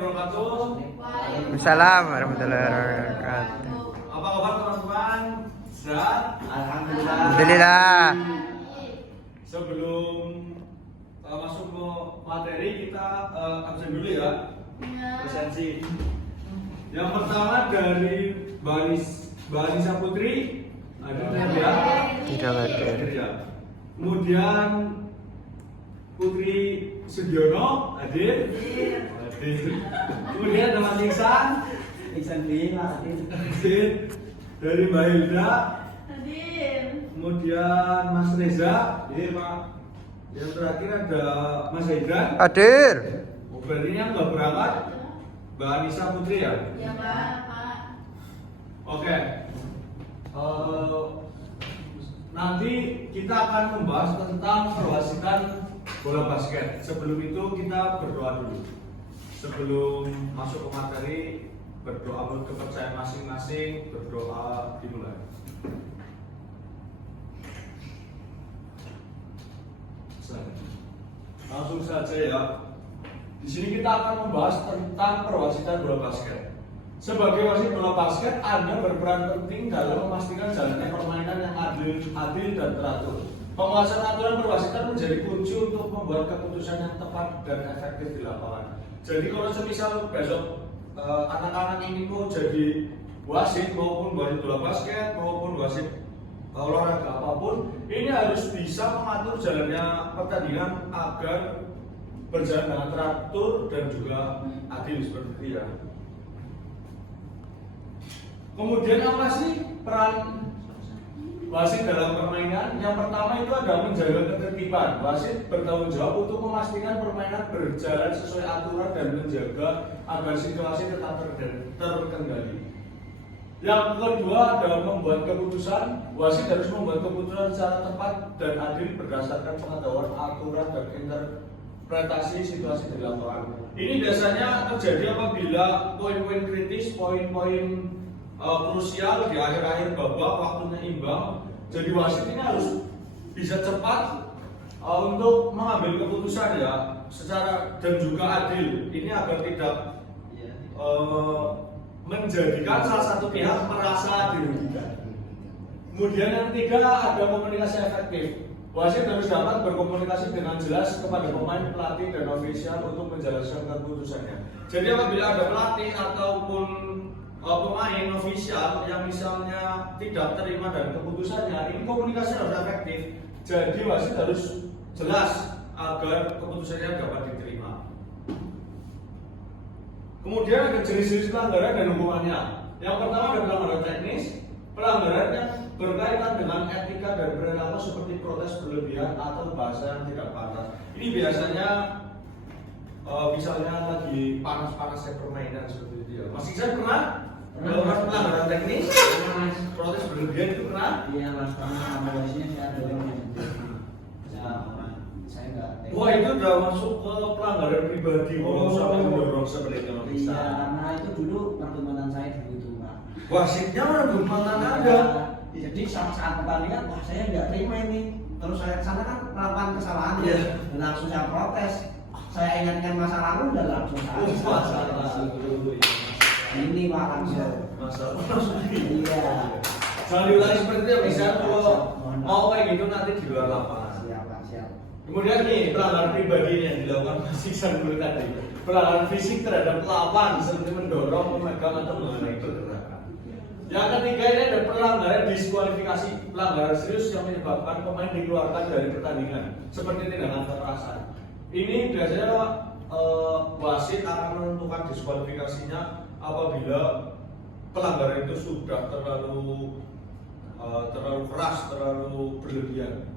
wabarakatuh. Waalaikumsalam warahmatullahi wabarakatuh. Apa kabar teman-teman? Sehat? Alhamdulillah. Sebelum masuk ke materi kita absen dulu ya. Presensi. Yang pertama dari Barisa Putri. Ada ya? Tidak hadir. Ya. Kemudian Putri Sugiono hadir. Kemudian ada Mas Iksan hadir. Dari Mbak Hilda hadir. Kemudian Mas Reza hadir Pak. Yang terakhir ada Mas Hidran Hadir. berarti yang nggak berangkat Mbak Anissa Putri ya? Ya Pak. Oke. Nanti kita akan membahas tentang perwasitan bola basket. Sebelum itu kita berdoa dulu. Sebelum masuk ke materi, berdoa menurut kepercayaan masing-masing, berdoa dimulai. Langsung saja ya. Di sini kita akan membahas tentang perwasitan bola basket. Sebagai wasit bola basket, Anda berperan penting dalam memastikan jalannya permainan yang adil dan teratur. Penguasaan aturan perwasitan menjadi kunci untuk membuat keputusan yang tepat dan efektif di lapangan. Jadi kalau semisal besok anak-anak ini mau jadi wasit maupun wasit bola basket maupun wasit olahraga apapun, ini harus bisa mengatur jalannya pertandingan agar berjalan dengan teratur dan juga adil seperti itu ya. Kemudian apa sih peran wasit dalam permainan? Yang pertama itu adalah menjaga ketertiban. Wasit bertanggung jawab untuk memastikan permainan berjalan sesuai aturan dan menjaga agar situasi tetap terkendali. Yang kedua adalah membuat keputusan. Wasit harus membuat keputusan secara tepat dan adil berdasarkan pengetahuan aturan dan interpretasi situasi di lapangan. Ini biasanya terjadi apabila poin-poin kritis, poin-poin krusial di akhir-akhir babak waktunya imbang. Jadi wasit ini harus bisa cepat untuk mengambil keputusan ya secara dan juga adil. Ini agar tidak menjadikan salah satu pihak merasa dirugikan. Kemudian yang ketiga ada komunikasi efektif. Wasit harus dapat berkomunikasi dengan jelas kepada pemain, pelatih, dan ofisial untuk menjelaskan keputusannya. Jadi apabila ada pelatih ataupun pemain ofisial yang misalnya tidak terima dan keputusannya, ini komunikasi harus efektif. Jadi wasit harus jelas agar keputusannya dapat diterima. Kemudian ada jenis-jenis pelanggaran dan hukumannya. Yang pertama ada pelanggaran teknis, pelanggaran yang berkaitan dengan etika dan perilaku seperti protes berlebihan atau bahasa yang tidak pantas. Ini biasanya misalnya lagi panas-panasnya permainan seperti itu ya. Mas Iksan pernah melakukan pelanggaran teknis? Protes berlebihan itu pernah? Iya mas, pernah sama wasitnya saya dorong saya nggak. Wah itu udah masuk ke pelanggaran pribadi. Sampai mendorong seperti itu. Iya, karena itu dulu pertemuan saya dulu itu pak. Wasitnya merebut mantan Anda. Jadi saat pertandingan, wah saya nggak terima ini. Terus saya kesana kan melakukan kesalahan, dan langsung saya protes. Saya ingatkan masa lalu dan langsung saya. Ini pak langsung. Masalah. Iya. Jangan diulangi seperti itu. Bisa kalau mau kayak gitu nanti di luar lapangan. Siap pak, siap. Kemudian nih pelanggaran pribadi yang dilakukan Mas Iksan dulu tadi. Pelanggaran fisik terhadap lawan seperti mendorong, memegang atau mengenai pergerakan. Yang ketiga ini ada pelanggaran diskualifikasi, pelanggaran serius yang menyebabkan pemain dikeluarkan dari pertandingan, seperti tindakan kekerasan. Ini biasanya wasit akan menentukan diskualifikasinya apabila pelanggaran itu sudah terlalu keras, terlalu berlebihan.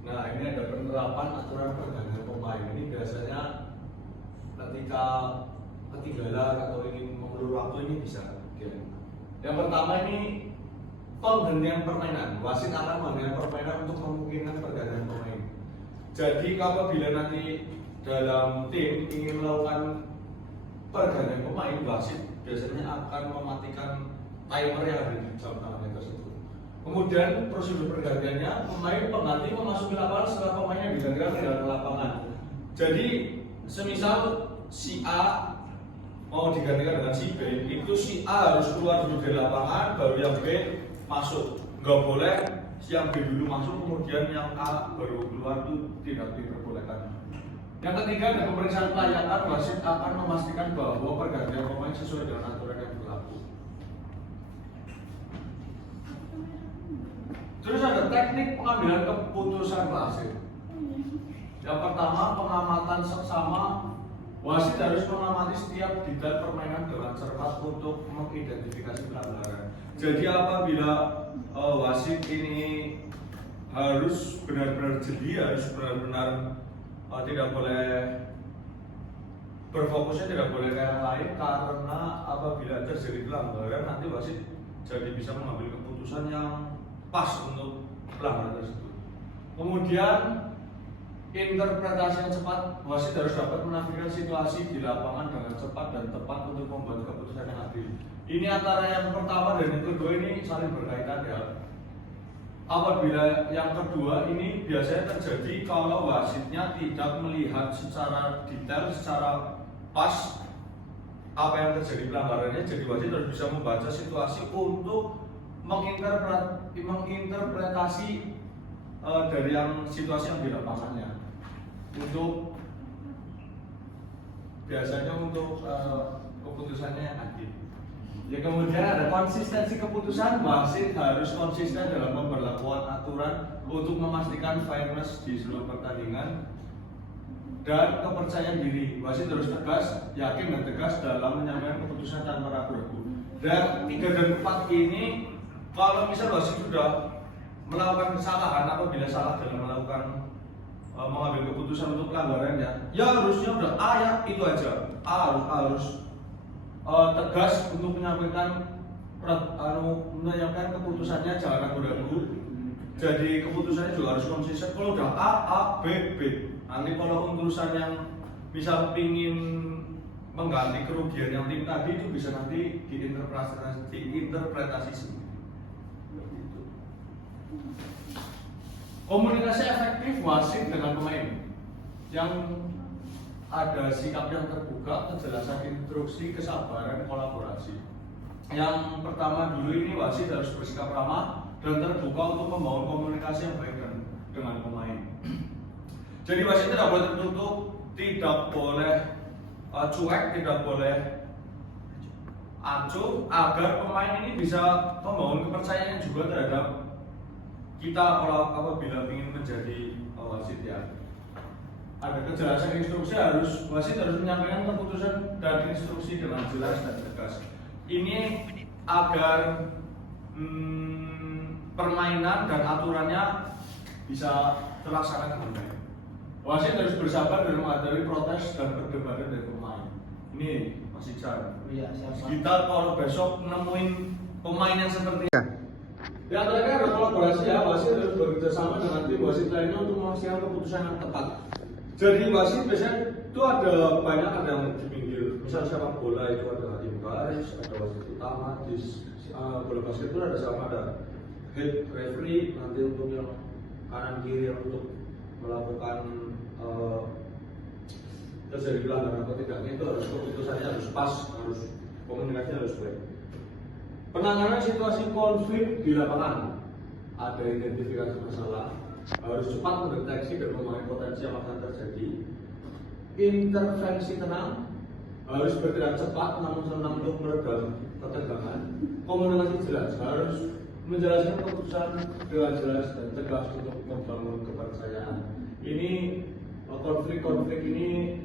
Nah ini ada penerapan aturan pergantian pemain. Ini biasanya ketika ketinggalan atau ingin mengulur waktu ini bisa. Yang pertama ini penghentian permainan. Wasit akan menghentikan permainan untuk memungkinkan pergantian pemain. Jadi apabila nanti dalam tim ingin melakukan pergantian pemain, wasit biasanya akan mematikan timer yang ada di jam tangan tersebut. Kemudian prosedur pergantiannya, pemain pengganti memasuki lapangan setelah pemain yang digantikan di dalam lapangan. Jadi semisal si A mau digantikan dengan si B, itu si A harus keluar dulu dari lapangan, baru yang B masuk. Nggak boleh si yang B dulu masuk, kemudian yang A baru keluar, itu tidak diperbolehkan. Yang ketiga, dari pemeriksaan kelayakan, wasit akan memastikan bahwa pergantian pemain sesuai dengan aturan yang berlaku. Terus ada teknik pengambilan keputusan wasit. Yang pertama, pengamatan seksama. Wasit harus mengamati setiap detail permainan dengan cermat untuk mengidentifikasi pelanggaran. Jadi apabila wasit ini harus benar-benar jeli, harus benar-benar tidak boleh berfokusnya, tidak boleh kayak yang lain, karena apabila terjadi pelanggaran nanti wasit jadi bisa mengambil keputusan yang pas untuk pelanggaran tersebut. Kemudian interpretasi yang cepat, wasit harus dapat menafikan situasi di lapangan dengan cepat dan tepat untuk membuat keputusan yang adil. Ini antara yang pertama dan yang kedua ini saling berkaitan ya. Apabila yang kedua ini biasanya terjadi kalau wasitnya tidak melihat secara detail, secara pas apa yang terjadi pelanggarannya, jadi wasit harus bisa membaca situasi untuk menginterpretasi dari yang situasi yang di lapangannya. Untuk biasanya untuk keputusannya yang adil. Ya, kemudian ada konsistensi keputusan. Wasit harus konsisten dalam pemberlakuan aturan untuk memastikan fairness di seluruh pertandingan dan kepercayaan diri. Wasit harus tegas, yakin dan tegas dalam menyampaikan keputusan tanpa ragu-ragu. Dan 3 dan 4 ini, kalau misal wasit sudah melakukan kesalahan apabila salah dalam melakukan mengambil keputusan untuk pelanggarannya, ya harusnya udah A ya itu aja. A harus tegas untuk menyampaikan keputusannya, jangan ragu-ragu. Jadi keputusannya juga harus konsisten. Kalau udah A, B. Nanti kalau urusan yang misal pingin mengganti kerugian yang tim tadi itu bisa nanti diinterpretasi sendiri. Komunikasi efektif wasit dengan pemain yang ada sikap yang terbuka, kejelasan instruksi, kesabaran, kolaborasi. Yang pertama dulu ini wasit harus bersikap ramah dan terbuka untuk membangun komunikasi yang baik dengan pemain. Jadi wasit tidak boleh tertutup, tidak boleh cuek, tidak boleh acuh, agar pemain ini bisa membangun kepercayaan juga terhadap kita kalau apabila ingin menjadi wasit ya. Ada kejelasan instruksi, wasit harus menyampaikan keputusan dan instruksi dengan jelas dan tegas. Ini agar permainan dan aturannya bisa terlaksana dengan baik. Wasit harus bersabar dalam menghadapi protes dan perdebatan dari pemain. Ini masih Jan. Iya, siapa? Kita kalau besok nemuin pemain yang seperti di antaranya ada kolaborasi ya, wasit harus bekerjasama dengan tim wasit lainnya untuk memastikan keputusan yang tepat. Jadi wasit biasanya itu ada yang di pinggir, misal sepak bola itu ada tim garis, ada wasit utama, di bola basket itu ada head referee nanti untuk yang kanan kiri untuk melakukan terjadi pelanggaran atau tidaknya itu harus keputusannya harus pas, harus komunikasinya harus baik. Penanganan situasi konflik di lapangan, ada identifikasi masalah, harus cepat mendeteksi dan memahami potensi yang akan terjadi. Intervensi tenang, harus bergerak cepat namun tenang untuk meredam ketegangan. Komunikasi jelas, harus menjelaskan keputusan dengan jelas dan tegas untuk membangun kepercayaan. Ini konflik-konflik ini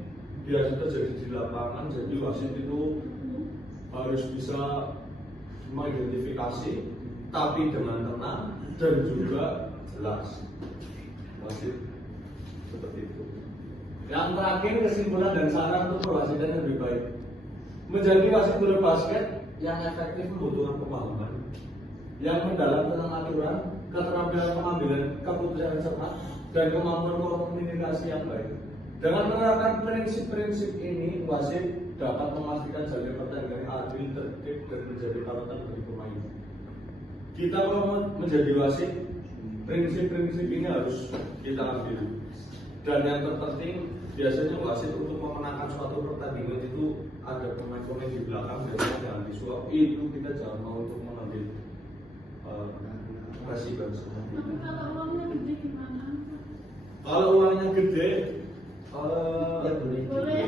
biasa terjadi di lapangan, jadi wasit itu harus bisa mengidentifikasi tapi dengan tenang dan juga jelas. Wasit seperti itu. Yang terakhir, kesimpulan dan saran untuk perwasitan yang lebih baik. Menjadi wasit bola basket yang efektif membutuhkan pemahaman yang mendalam tentang aturan, keterampilan pengambilan keputusan yang cepat, dan kemampuan komunikasi yang baik. Dengan menerapkan prinsip-prinsip ini, wasit dapat memastikan jalannya pertandingan adil, tertib, dan menjadi panutan bagi pemain. Kita kalau menjadi wasit, prinsip-prinsip ini harus kita ambil. Dan yang terpenting biasanya wasit untuk memenangkan suatu pertandingan itu ada pemain-pemain di belakang biasanya jangan disuap, itu kita jangan mau untuk mengambil resiko. Tapi kalau uangnya gede gimana? Kalau uangnya gede, Ya boleh. Boleh.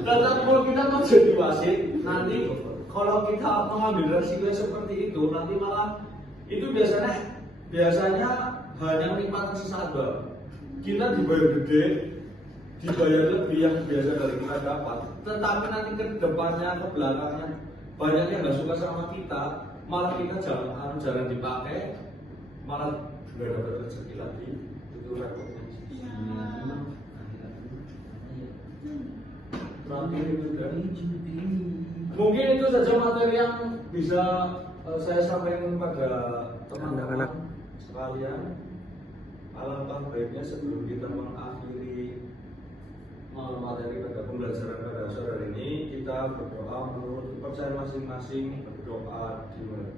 tetap kalau kita mau jadi wasit, nanti kalau kita mengambil resiko seperti itu, nanti malah itu biasanya hanya menikmati sesaat doang. Kita dibayar gede, dibayar lebih yang biasa dari kita dapat, tetapi nanti ke depannya, ke belakangnya banyak yang nggak suka sama kita, malah kita jangan dipakai, malah nggak dapat rezeki lagi. Itu repotnya. Terakhir itu dari mungkin itu saja materi yang bisa saya sampaikan kepada teman-teman sekalian. Alangkah baiknya sebelum kita mengakhiri materi pada pembelajaran pada sore hari ini, kita berdoa menurut kepercayaan masing-masing, berdoa dimulai.